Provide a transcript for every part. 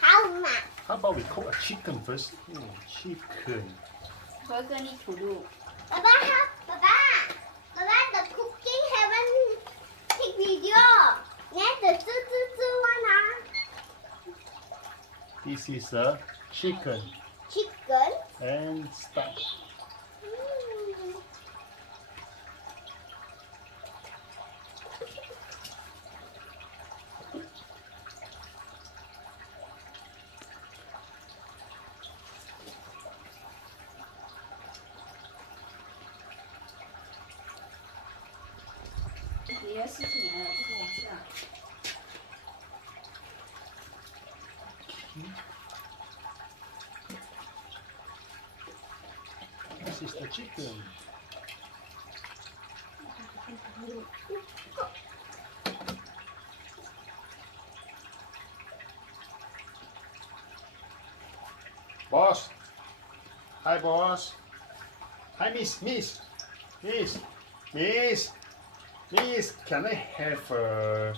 How much? How about we cook a chicken first? Chicken. Burger need to do. Papa, the cooking haven't take video. Next, the one. This is a chicken Chicken. and stuff.别的事情来了，这个我知道。This is the chicken. Boss. Hi, boss. Hi, Miss. Can I have a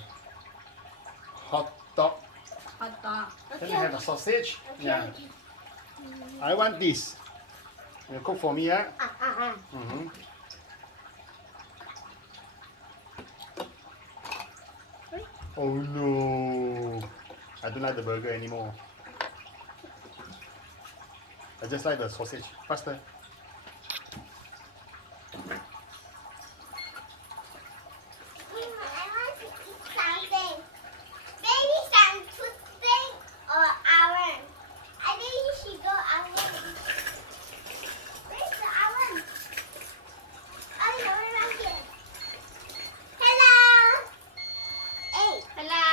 hot dog? Hot dog. Can I have a sausage? Okay. Yeah. I want this. You cook for me, yeah? Oh no. I don't like the burger anymore. I just like the sausage. Faster. I want to eat something. Maybe some pudding or oven. I think you should go oven. Where's the oven? Oh, no, right here. Hello. Hey. Hello.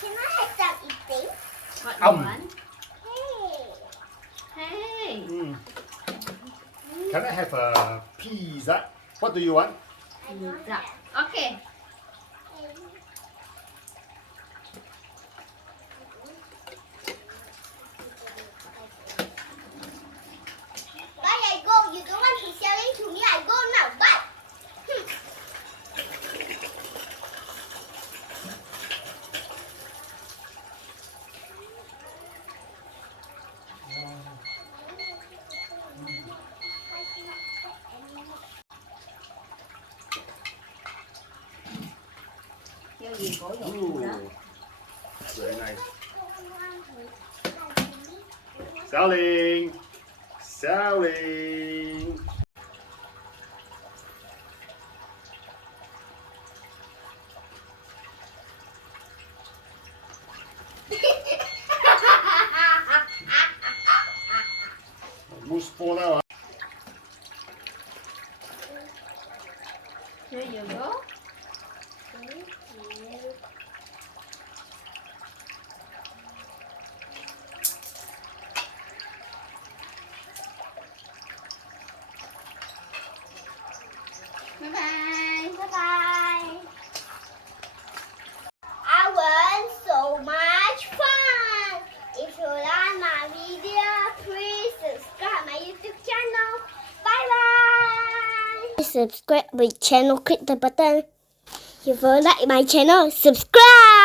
Can I have some eating? What you want? Hey. Hey. Can I have a pizza? What do you want? I want Pizza. that. Okay. Bye, I go. You don't want to sell it to me. I go now. Bye. Kêu gì cổ dụng Ooh, đó. very nice. Selling. Almost fall out. Here you go. Bye bye. Bye-bye. I won so much fun. If you like my video, please subscribe my YouTube channel. Bye-bye. Subscribe my channel, click the button. If you like my channel, subscribe.